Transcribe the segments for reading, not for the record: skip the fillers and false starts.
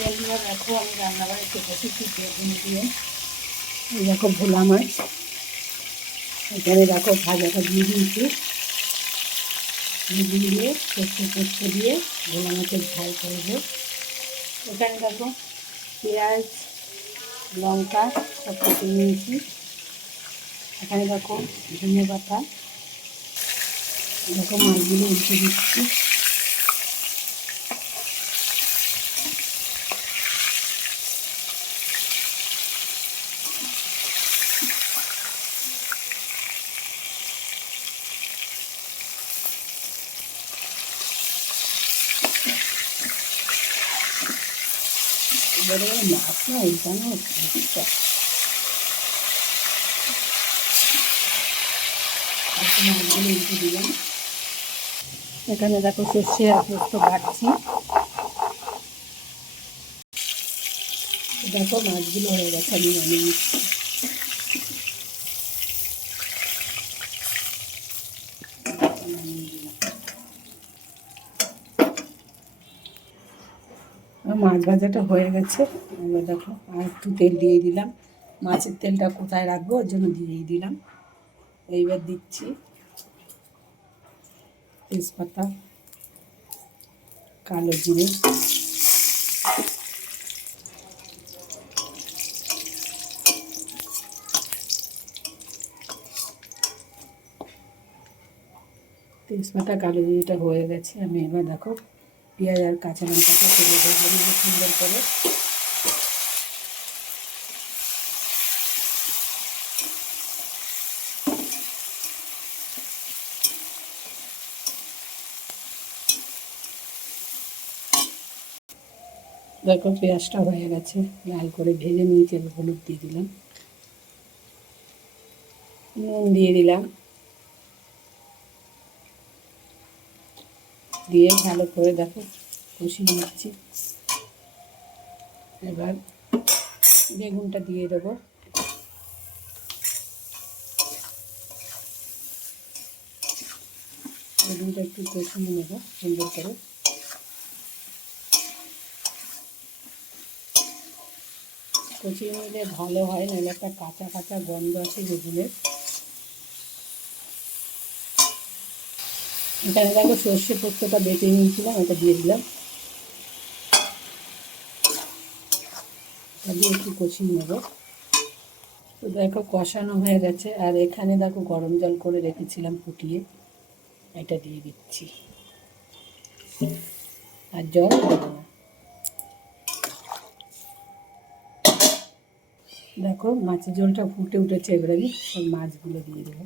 বন্ধুরা দেখো আমি রান্নাবাড়িতে বসেছি বেগুন দিয়ে। এই দেখো ভোলা মাছ, এখানে দেখো ভাজাটা দিয়ে দিয়েছি। বেগুন দিয়ে সর্ষে পোস্ত দিয়ে ভোলা মাছের ঝাল করবো। এখানে দেখো পেঁয়াজ লঙ্কা সব কেটে নিয়েছি। এখানে দেখো ধনে পাতা, দেখো মাছগুলো উল্টে দিচ্ছি। এবারে মাছ না উল্টানো হচ্ছে, মাছগুলো উল্টে দিলাম। এখানে দেখো সর্ষে আর পোস্ত বাটছি। দেখো মাছগুলো হয়ে গেছে, আমি নামিয়ে নিচ্ছি। মাছ ভাজাটা হয়ে গেছে। এবার দেখো আর একটু তেল দিয়ে দিলাম। মাছের তেলটা কোথায় রাখবো ওর জন্য দিয়েই দিলাম। এইবার দিচ্ছি তেজপাতা, কালো জিরে, তেজপাতা কালো জিরেটা হয়ে গেছে। আমি এবার দেখো পেঁয়াজ আর কাঁচা লঙ্কাটা তুলে দেবো সুন্দর করে। দেখো পেঁয়াজটা হয়ে গেছে, লাল করে ভেজে নিয়েছি। হলুদ দিয়ে দিলাম, নুন দিয়ে দিলাম, দিয়ে ভালো করে দেখো কষিয়ে নিচ্ছি। এবার বেগুনটা দিয়ে দেবো। বেগুনটা একটু কষিয়ে নেবো সুন্দর করে। কষিয়ে নিলে ভালো হয়, নাহলে একটা কাঁচা কাঁচা গন্ধ আছে বেগুনের। এখানে দেখো সর্ষে পোস্তটা বেটে নিয়েছিলাম, ওটা দিয়ে দিলাম। দিয়ে একটু কষিয়ে নেবো। তো দেখো কষানো হয়ে গেছে। আর এখানে দেখো গরম জল করে রেখেছিলাম ফুটিয়ে, এটা দিয়ে দিচ্ছি। আর জল দেবো না। দেখো মাছের ঝোলটা ফুটে উঠেছে। এবারে আমি সব মাছগুলো দিয়ে দেবো।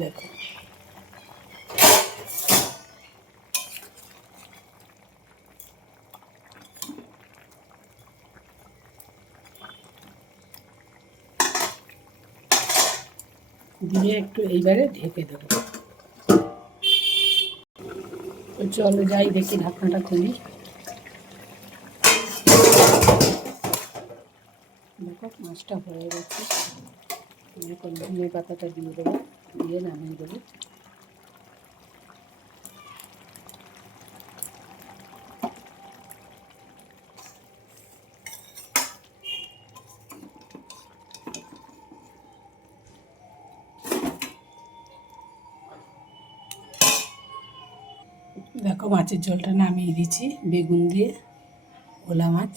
দেখো দিয়ে একটু এইবারে ঢেকে দেবো। তো চলো যাই দেখি, ঢাকনাটা খুলি। দেখো মাছটা হয়ে গেছে। এখন ধনে পাতাটা দিয়ে দেবো, দিয়ে নামিয়ে দেবো। দেখো মাছের ঝোলটা নামিয়ে দিয়েছি বেগুন দিয়ে ভোলা মাছ।